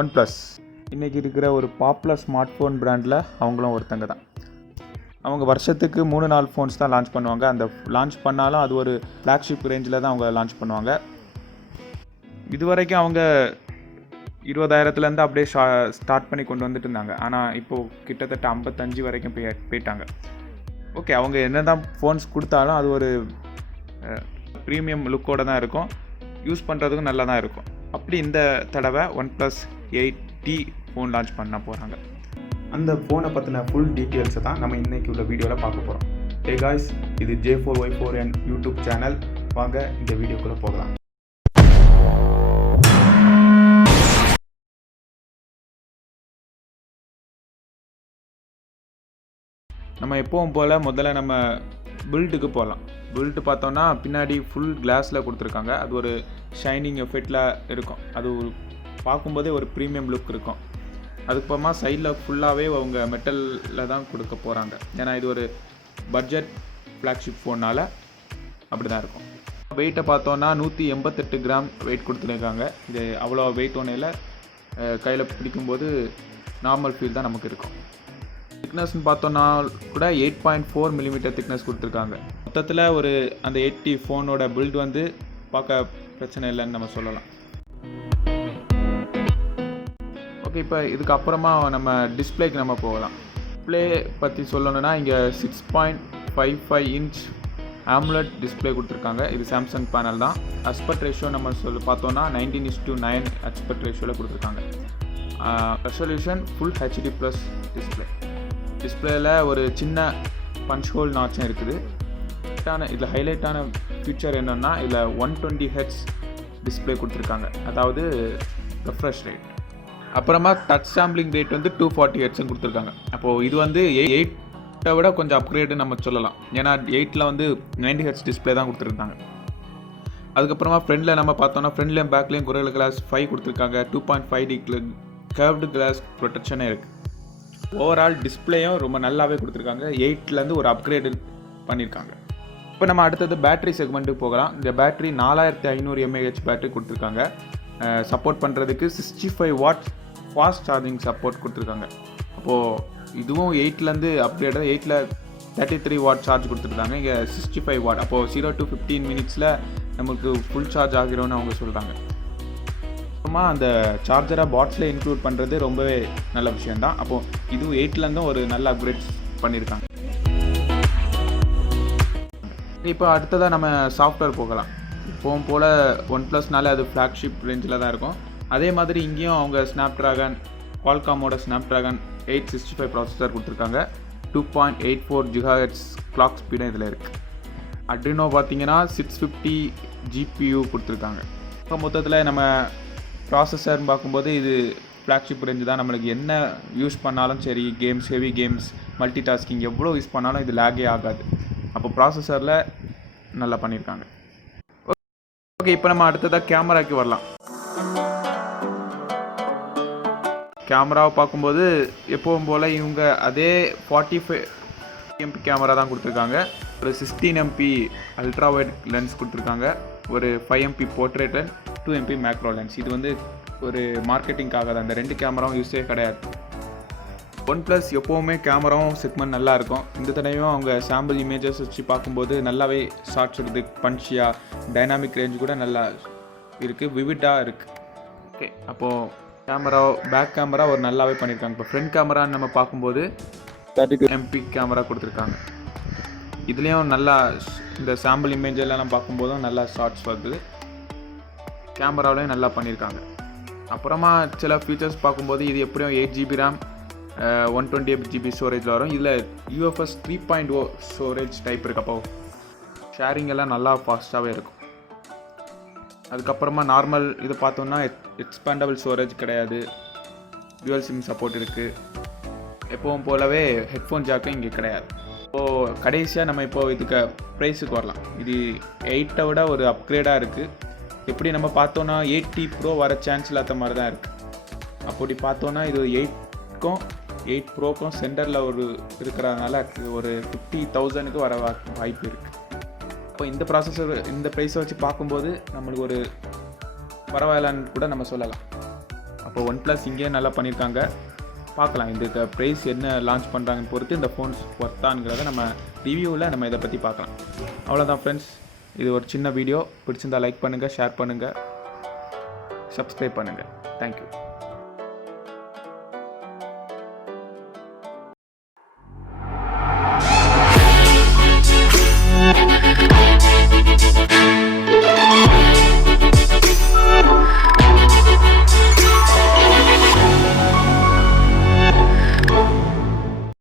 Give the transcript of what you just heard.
OnePlus இன்றைக்கி இருக்கிற ஒரு பாப்புலர் ஸ்மார்ட் ஃபோன் பிராண்டில் அவங்களும் ஒருத்தங்க தான். அவங்க வருஷத்துக்கு 3-4 ஃபோன்ஸ் தான் லான்ச் பண்ணுவாங்க. அந்த லான்ச் பண்ணாலும் அது ஒரு ஃப்ளாக்ஷிப் ரேஞ்சில் தான் அவங்க லான்ச் பண்ணுவாங்க. இது வரைக்கும் அவங்க 20,000 அப்படியே ஸ்டார்ட் பண்ணி கொண்டு வந்துட்டு இருந்தாங்க. ஆனால் இப்போது கிட்டத்தட்ட 55 வரைக்கும் போயிட்டாங்க. ஓகே, அவங்க என்ன தான் ஃபோன்ஸ் கொடுத்தாலும் அது ஒரு ப்ரீமியம் லுக்கோடு தான் இருக்கும். யூஸ் பண்ணுறதுக்கும் நல்லா தான் இருக்கும். அப்படி இந்த தடவை OnePlus 8T ஃபோன் லான்ச் பண்ண போகிறாங்க. அந்த ஃபோனை பற்றின ஃபுல் டீட்டெயில்ஸை தான் நம்ம இன்றைக்கி உள்ள வீடியோவில் பார்க்க போகிறோம். ஹே காய்ஸ், இது J4Y4N யூடியூப் சேனல். வாங்க இந்த வீடியோக்குள்ளே போகலாம். நம்ம எப்பவும் போல் முதல்ல நம்ம பில்டுக்கு போகலாம். பில்டு பார்த்தோன்னா பின்னாடி ஃபுல் கிளாஸில் கொடுத்துருக்காங்க. அது ஒரு ஷைனிங் எஃபெக்டில் இருக்கும். அது பார்க்கும்போதே ஒரு ப்ரீமியம் லுக் இருக்கும். அதுக்கப்புறமா சைடில் ஃபுல்லாகவே அவங்க மெட்டலில் தான் கொடுக்க போகிறாங்க. ஏன்னா இது ஒரு பட்ஜெட் ஃப்ளாக்ஷிப் ஃபோனால் அப்படி தான் இருக்கும். வெயிட்டை பார்த்தோன்னா 188 கிராம் வெயிட் கொடுத்துருக்காங்க. இது அவ்வளோ வெயிட் ஒன்றும் இல்லை. கையில் பிடிக்கும்போது நார்மல் ஃபீல் தான் நமக்கு இருக்கும். திக்னஸ்ன்னு பார்த்தோன்னா கூட 8.4 மில்லிமீட்டர் திக்னஸ் கொடுத்துருக்காங்க. மொத்தத்தில் ஒரு அந்த 8T ஃபோனோட பில்டு வந்து பார்க்க பிரச்சனை இல்லைன்னு நம்ம சொல்லலாம். ஓகே, இப்போ இதுக்கப்புறமா நம்ம டிஸ்பிளேக்கு நம்ம போகலாம். டிஸ்பிளே பற்றி சொல்லணுன்னா இங்கே 6.55 இன்ச் AMOLED டிஸ்பிளே கொடுத்துருக்காங்க. இது சாம்சங் பேனல் தான். அஸ்பெக்ட் ரேஷியோ நம்ம பார்த்தோன்னா 19:9 அஸ்பெக்ட் ரேஷியோவில் கொடுத்துருக்காங்க. ரெசல்யூஷன் ஃபுல் HD+ டிஸ்பிளேயில் ஒரு சின்ன பஞ்ச் ஹோல் நாச்சும் இருக்குது. இதில் ஹைலைட்டான ஃபீச்சர் என்னென்னா இதில் 120 Hz டிஸ்பிளே கொடுத்துருக்காங்க. அதாவது ரெஃப்ரெஷ் ரேட். அப்புறமா டச் சாம்பிளிங் ரேட் வந்து 240 Hz கொடுத்துருக்காங்க. அப்போது இது வந்து 8 விட கொஞ்சம் அப்கிரேடுன்னு நம்ம சொல்லலாம். ஏன்னா 8ல் வந்து 90 Hz டிஸ்பிளே தான் கொடுத்துருக்காங்க. அதுக்கப்புறமா ஃப்ரண்டில் நம்ம பார்த்தோன்னா ஃப்ரண்ட்லேயும் பேக்லேயும் Gorilla Glass 5 கொடுத்துருக்காங்க. 2.5D கர்வ்டு கிளாஸ் ப்ரொடெக்ஷனே இருக்குது. ஓவரால் டிஸ்பிளேயும் ரொம்ப நல்லாவே கொடுத்துருக்காங்க. 8லேருந்து ஒரு அப்கிரேடு பண்ணியிருக்காங்க. இப்போ நம்ம அடுத்தது பேட்டரி செக்மெண்ட்டுக்கு போகலாம். இந்த பேட்டரி 4500 mAh பேட்டரி கொடுத்துருக்காங்க. சப்போர்ட் பண்ணுறதுக்கு 65 வாட் ஃபாஸ்ட் சார்ஜிங் சப்போர்ட் கொடுத்துருக்காங்க. அப்போது இதுவும் 8லேருந்து அப்கிரேடு. 8ல் 33 வாட் சார்ஜ் கொடுத்துருக்காங்க. இங்கே 65 வாட். அப்போது 0 to 15 மினிட்ஸில் நமக்கு ஃபுல் சார்ஜ் ஆகிரும்னு அவங்க சொல்கிறாங்க. அப்புறமா அந்த சார்ஜரை பாக்ஸில் இன்க்ளூட் பண்ணுறது ரொம்பவே நல்ல விஷயந்தான். அப்போது இதுவும் 8லேருந்தும் ஒரு நல்ல அப்கிரேட் பண்ணியிருக்காங்க. இப்போ அடுத்ததாக நம்ம சாஃப்ட்வேர் போகலாம். இப்போவும் போல் OnePlusனால அது ஃப்ளாக்ஷிப் ரேஞ்சில் தான் இருக்கும். அதே மாதிரி இங்கேயும் அவங்க Qualcommோட Snapdragon 865 ப்ராசஸர் கொடுத்துருக்காங்க. 2.84 GHz கிளாக் ஸ்பீடும் இதில் இருக்குது. Adreno பார்த்தீங்கன்னா 650 GPU கொடுத்துருக்காங்க. இப்போ மொத்தத்தில் நம்ம ப்ராசஸர்னு பார்க்கும்போது இது ஃப்ளாக்ஷிப் ரேஞ்சு தான். நம்மளுக்கு என்ன யூஸ் பண்ணாலும் சரி, games, heavy games, multi tasking எவ்வளோ யூஸ் பண்ணாலும் இது லேகே ஆகாது. அப்போ ப்ராசஸரில் நல்லா பண்ணியிருக்காங்க. ஓகே, இப்போ நம்ம அடுத்ததாக கேமராக்கு வரலாம். கேமராவை பார்க்கும்போது எப்பவும் போல் இவங்க அதே 45 MP கேமரா தான் கொடுத்துருக்காங்க. ஒரு 16 MP அல்ட்ரா வைட் லென்ஸ் கொடுத்துருக்காங்க. ஒரு 5 MP portrait lens, 2 MP macro lens. இது வந்து ஒரு மார்க்கெட்டிங்காக தான். அந்த 2 கேமராவும் யூஸே கிடையாது. OnePlus எப்போவுமே கேமராவும் செக்மெண்ட் நல்லா இருக்கும். இந்த தடவையும் அவங்க சாம்பிள் இமேஜஸ் வச்சு பார்க்கும்போது நல்லாவே ஷார்ட்ஸ் இருக்குது. பன்ச்சியாக டைனாமிக் ரேஞ்ச் கூட நல்லா இருக்குது, விவிட்டாக இருக்குது. ஓகே, அப்போது பேக் கேமரா ஒரு நல்லாவே பண்ணியிருக்காங்க. இப்போ ஃப்ரண்ட் கேமரான்னு நம்ம பார்க்கும்போது 32 MP கேமரா கொடுத்துருக்காங்க. இதுலேயும் நல்லா இந்த சாம்பிள் இமேஜ் எல்லாம் பார்க்கும்போதும் நல்லா ஷார்ட்ஸ் வருது. கேமராவிலையும் நல்லா பண்ணியிருக்காங்க. அப்புறமா சில ஃபீச்சர்ஸ் பார்க்கும்போது இது எப்படியும் 8GB RAM 128GB ஸ்டோரேஜில் வரும். இதில் UFS 3.0 ஸ்டோரேஜ் டைப் இருக்குது. அப்போ ஷேரிங் எல்லாம் நல்லா ஃபாஸ்ட்டாகவே இருக்கும். அதுக்கப்புறமா நார்மல் இது பார்த்தோம்னா எக்ஸ்பேண்டபிள் ஸ்டோரேஜ் கிடையாது. டுவல் சிம் சப்போர்ட் இருக்குது. எப்பவும் போலவே ஹெட்ஃபோன் ஜாக்கும் இங்கே கிடையாது. இப்போது கடைசியாக நம்ம இப்போது இதுக்கு ப்ரைஸுக்கு வரலாம். இது 8 விட ஒரு அப்கிரேடாக இருக்குது. எப்படி நம்ம பார்த்தோன்னா 8T Pro வர சான்ஸ் இல்லாத மாதிரி தான் இருக்குது. அப்படி பார்த்தோன்னா இது 8க்கும் 8 Proக்கும் சென்டரில் ஒரு இருக்கிறதுனால ஒரு 50,000க்கு வர வாய்ப்பு இருக்குது. இப்போ இந்த ப்ராசஸர் இந்த ப்ரைஸை வச்சு பார்க்கும்போது நம்மளுக்கு ஒரு பரவாயில்லன்னு கூட நம்ம சொல்லலாம். அப்போ OnePlus இங்கேயே நல்லா பண்ணியிருக்காங்க. பார்க்கலாம் இதுக்கு ப்ரைஸ் என்ன லான்ச் பண்ணுறாங்கன்னு பொறுத்து இந்த ஃபோன்ஸ் ஒர்த்தாங்கிறத நம்ம ரிவ்யூவில் நம்ம இதை பற்றி பார்க்கலாம். அவ்வளோதான் ஃப்ரெண்ட்ஸ், இது ஒரு சின்ன வீடியோ. பிடிச்சிருந்தால் லைக் பண்ணுங்கள், ஷேர் பண்ணுங்கள், சப்ஸ்கிரைப் பண்ணுங்கள். தேங்க்யூ.